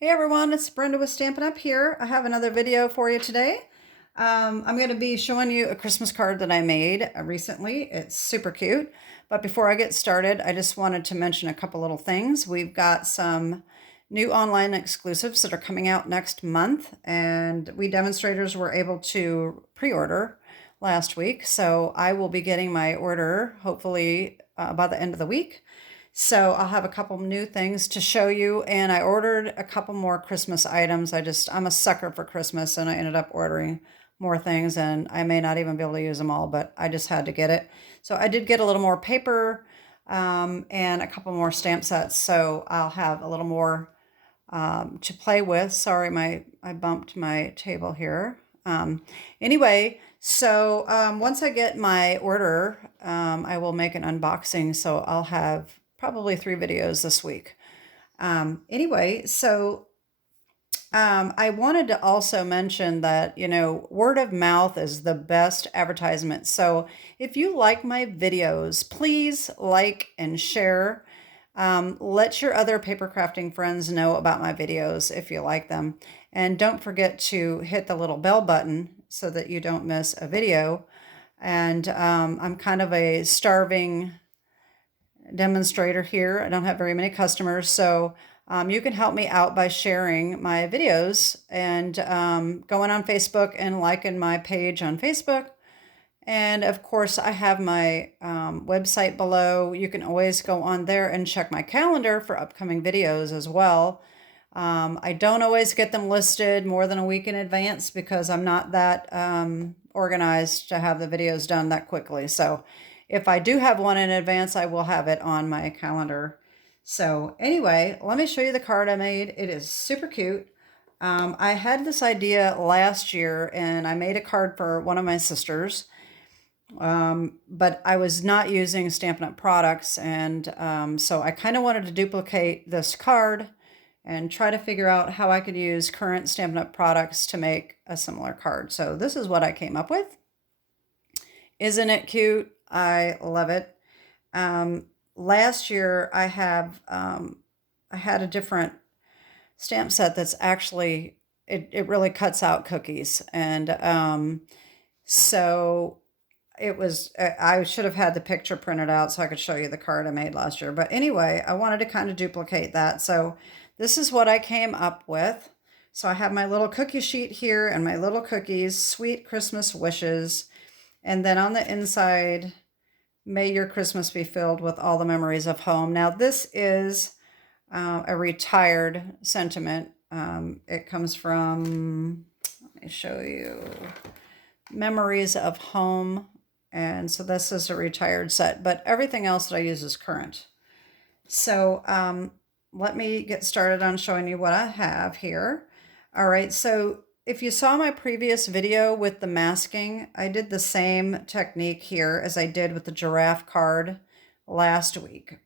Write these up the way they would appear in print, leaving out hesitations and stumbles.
Hey everyone, it's Brenda with Stampin' Up here. I have another video for you today. I'm going to be showing you a Christmas card that I made recently. It's super cute. But before I get started, I just wanted to mention a couple little things. We've got some new online exclusives that are coming out next month, and we demonstrators were able to pre-order last week. So I will be getting my order hopefully by the end of the week. So I'll have a couple new things to show you, and I ordered a couple more Christmas items. I'm a sucker for Christmas, and I ended up ordering more things, and I may not even be able to use them all, but I just had to get it. So I did get a little more paper and a couple more stamp sets, so I'll have a little more to play with. Sorry, I bumped my table here. Anyway, so once I get my order, I will make an unboxing. So I'll have probably 3 videos this week. Anyway, so I wanted to also mention that, word of mouth is the best advertisement. So if you like my videos, please like and share. Let your other paper crafting friends know about my videos if you like them. And don't forget to hit the little bell button so that you don't miss a video. And I'm kind of a starving demonstrator here. I don't have very many customers, so you can help me out by sharing my videos and going on Facebook and liking my page on Facebook. And of course, I have my website below. You can always go on there and check my calendar for upcoming videos as well. I don't always get them listed more than a week in advance because I'm not that organized to have the videos done that quickly. So if I do have one in advance, I will have it on my calendar. So anyway, let me show you the card I made. It is super cute. I had this idea last year, and I made a card for one of my sisters. But I was not using Stampin' Up! Products, and so I kind of wanted to duplicate this card and try to figure out how I could use current Stampin' Up! Products to make a similar card. So this is what I came up with. Isn't it cute? I love it. Last year I had a different stamp set that's actually, it really cuts out cookies. And so I should have had the picture printed out so I could show you the card I made last year. But anyway, I wanted to kind of duplicate that. So this is what I came up with. So I have my little cookie sheet here and my little cookies, sweet Christmas wishes. And then on the inside, may your Christmas be filled with all the memories of home. Now this is a retired sentiment. It comes from, let me show you, Memories of Home. And so this is a retired set, but everything else that I use is current. So let me get started on showing you what I have here. All right, so if you saw my previous video with the masking, I did the same technique here as I did with the giraffe card last week.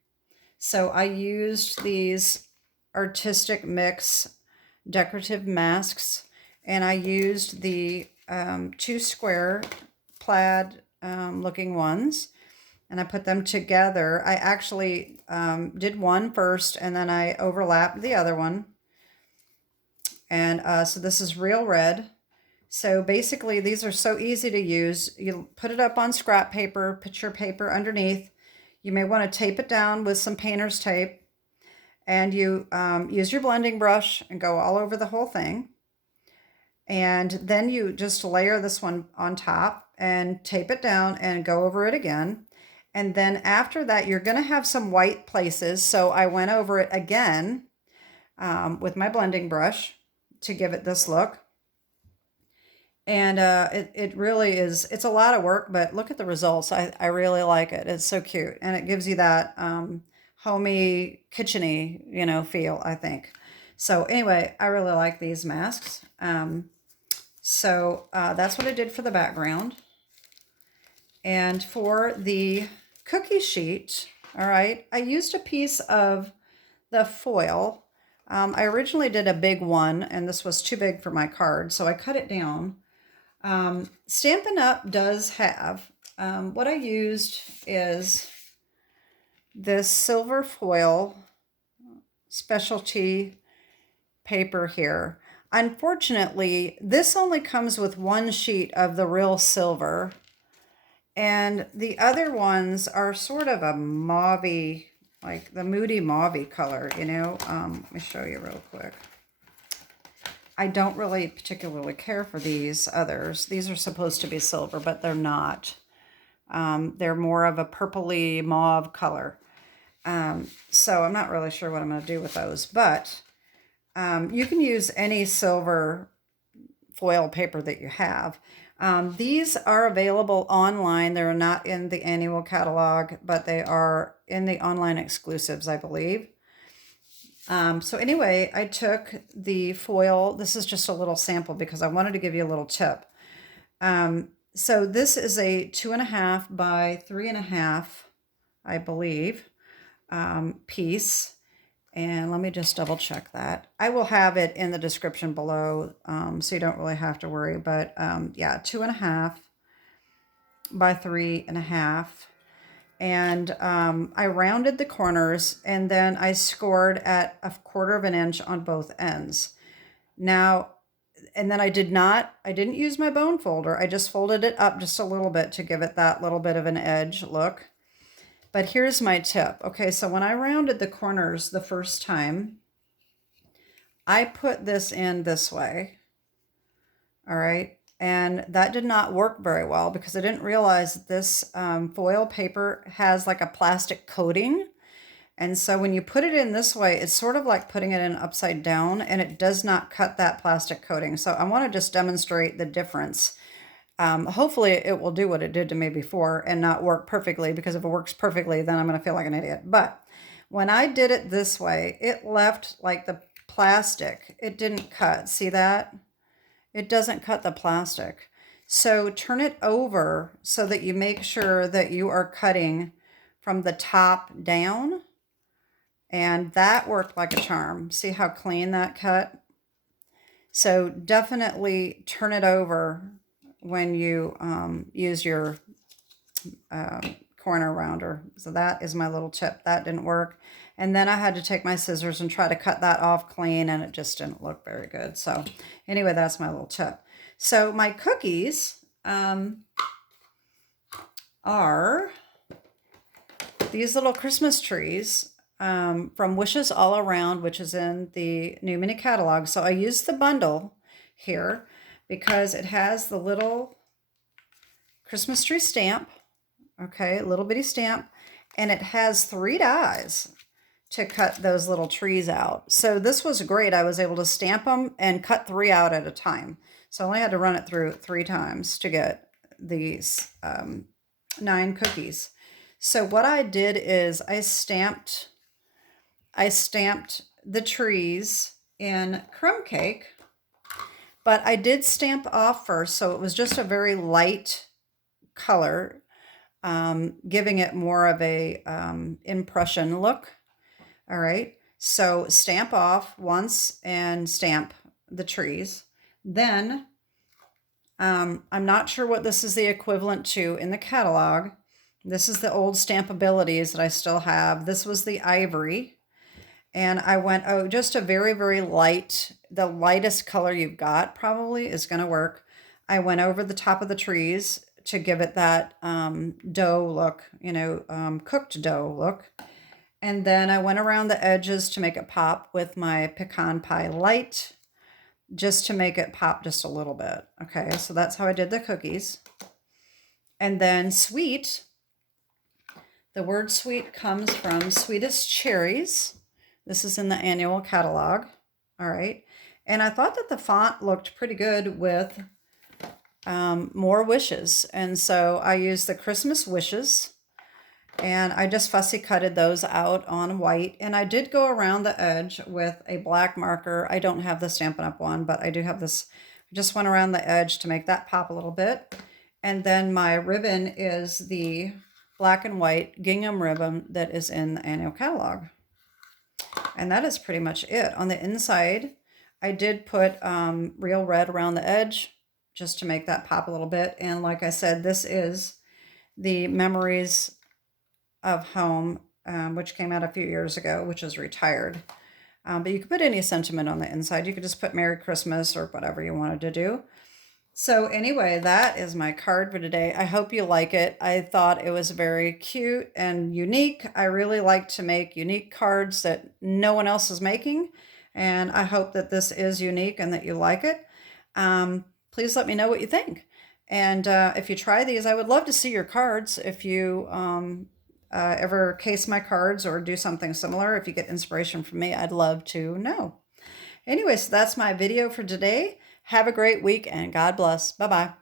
So I used these Artistic Mix decorative masks, and I used the 2 square plaid looking ones, and I put them together. I actually did one first, and then I overlapped the other one. And so this is real red. So basically these are so easy to use. You put it up on scrap paper, put your paper underneath. You may want to tape it down with some painter's tape, and you use your blending brush and go all over the whole thing. And then you just layer this one on top and tape it down and go over it again. And then after that, you're going to have some white places. So I went over it again with my blending brush to give it this look. And it really is, it's a lot of work, but look at the results. I really like it. It's so cute. And it gives you that homey, kitchen-y, feel, I think. So anyway, I really like these masks. So that's what I did for the background. And for the cookie sheet, all right, I used a piece of the foil. I originally did a big one, and this was too big for my card, so I cut it down. Stampin' Up! Does have, what I used is this silver foil specialty paper here. Unfortunately, this only comes with one sheet of the real silver, and the other ones are sort of a mauvey, like the moody mauvey color, you know. Let me show you real quick. I don't really particularly care for these others. These are supposed to be silver, but they're not. They're more of a purpley mauve color. So I'm not really sure what I'm going to do with those, but you can use any silver foil paper that you have. These are available online. They're not in the annual catalog, but they are in the online exclusives, I believe. So anyway, I took the foil. This is just a little sample because I wanted to give you a little tip. So this is a 2.5 by 3.5, I believe, piece. And let me just double check that. I will have it in the description below, so you don't really have to worry. But yeah, 2.5 by 3.5. And I rounded the corners, and then I scored at 1/4 inch on both ends. Now, and then I didn't use my bone folder. I just folded it up just a little bit to give it that little bit of an edge look. But here's my tip. Okay, so when I rounded the corners the first time, I put this in this way. All right. And that did not work very well because I didn't realize that this foil paper has like a plastic coating. And so when you put it in this way, it's sort of like putting it in upside down, and it does not cut that plastic coating. So I want to just demonstrate the difference. Hopefully it will do what it did to me before and not work perfectly, because if it works perfectly, then I'm going to feel like an idiot. But when I did it this way, it left like the plastic. It didn't cut. See that? It doesn't cut the plastic. So turn it over so that you make sure that you are cutting from the top down. And that worked like a charm. See how clean that cut? So definitely turn it over when you use your corner rounder. So that is my little tip. That didn't work. And then I had to take my scissors and try to cut that off clean, and it just didn't look very good. So anyway, that's my little tip. So my cookies are these little Christmas trees from Wishes All Around, which is in the New Mini catalog. So I used the bundle here because it has the little Christmas tree stamp, okay, a little bitty stamp, and it has 3 dies to cut those little trees out. So this was great. I was able to stamp them and cut 3 out at a time. So I only had to run it through 3 times to get these 9 cookies. So what I did is I stamped the trees in crumb cake, but I did stamp off first, so it was just a very light color, giving it more of a impression look. All right, so stamp off once and stamp the trees. Then I'm not sure what this is the equivalent to in the catalog. This is the old Stampabilities that I still have. This was the ivory. And I went, oh, just a very, very light, the lightest color you've got probably is going to work. I went over the top of the trees to give it that dough look, you know, cooked dough look. And then I went around the edges to make it pop with my pecan pie light, just to make it pop just a little bit. Okay, so that's how I did the cookies. And then sweet, the word sweet comes from Sweetest Cherries. This is in the annual catalog. All right. And I thought that the font looked pretty good with more wishes. And so I used the Christmas wishes, and I just fussy cutted those out on white. And I did go around the edge with a black marker. I don't have the Stampin' Up! One, but I do have this. I just went around the edge to make that pop a little bit. And then my ribbon is the black and white gingham ribbon that is in the annual catalog. And that is pretty much it. On the inside, I did put real red around the edge just to make that pop a little bit. And like I said, this is the Memories of Home, which came out a few years ago, which is retired. But you could put any sentiment on the inside. You could just put Merry Christmas or whatever you wanted to do. So anyway, that is my card for today. I hope you like it. I thought it was very cute and unique. I really like to make unique cards that no one else is making. And I hope that this is unique and that you like it. Please let me know what you think. And if you try these, I would love to see your cards. If you ever case my cards or do something similar, if you get inspiration from me, I'd love to know. Anyway, so that's my video for today. Have a great week and God bless. Bye-bye.